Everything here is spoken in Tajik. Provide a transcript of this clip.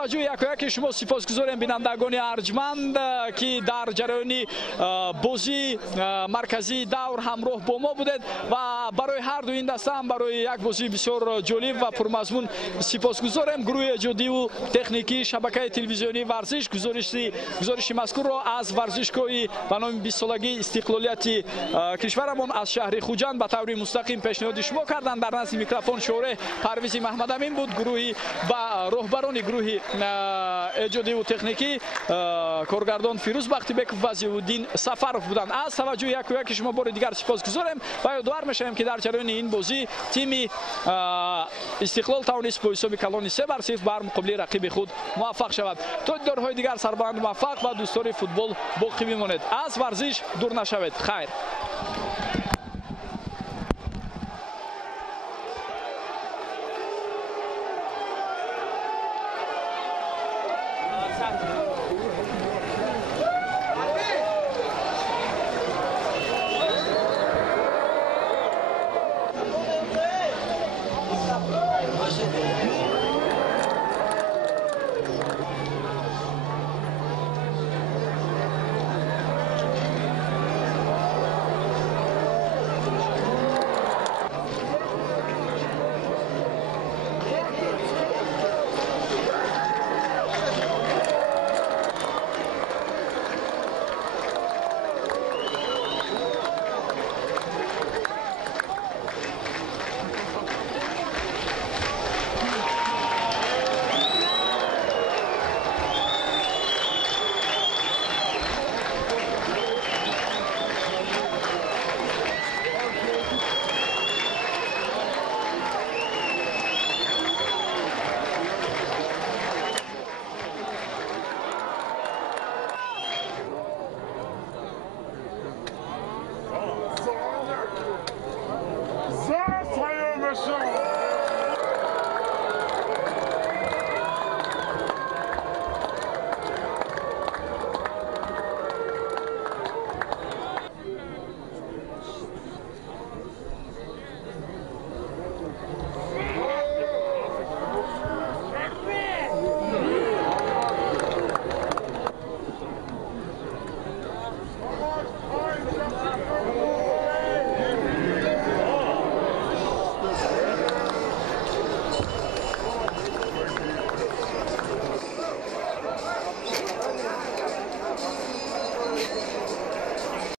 таваҷҷӯҳи якояки шумо сипосгузорем бинандагони арҷманд ки дар ҷараёни бозии марказии давр ҳамроҳ бо мо будед ва барои ҳарду ин даста ҳам барои як бозии бисёр ҷолиб ва пурмазмун сипосгузорем. гурӯҳи эҷодиву техникии шабакаи телевизионии варзиш гузориши мазкурро аз варзишгоҳи ба номи 20-солагии истиқлолияти кишварамон аз шаҳри хуҷанд ба таври мустақим пешниҳоди шумо карданд. дар назди микрофон шораҳ Парвизи Маҳмадамин буд. гурӯҳи ба роҳбарони гурӯҳи эҷодиву техникӣ коргардон Фирӯз Бахтибеков ва Зиёддин Сафаров буданд. аз таваҷҷӯҳи якояки шумо бори дигар сипосгузорем ва ёдовар мешавем ки дар ҷараёни ин бозӣ тими истиқлол тавонист бо ҳисоби калони 3-0 бар муқобили рақиби худ муваффақ шавад. то дидорҳои дигар сарбаланду муваффақ ва дӯстдори футбол боқӣ бимонед. аз варзиш дур нашавед. хайр.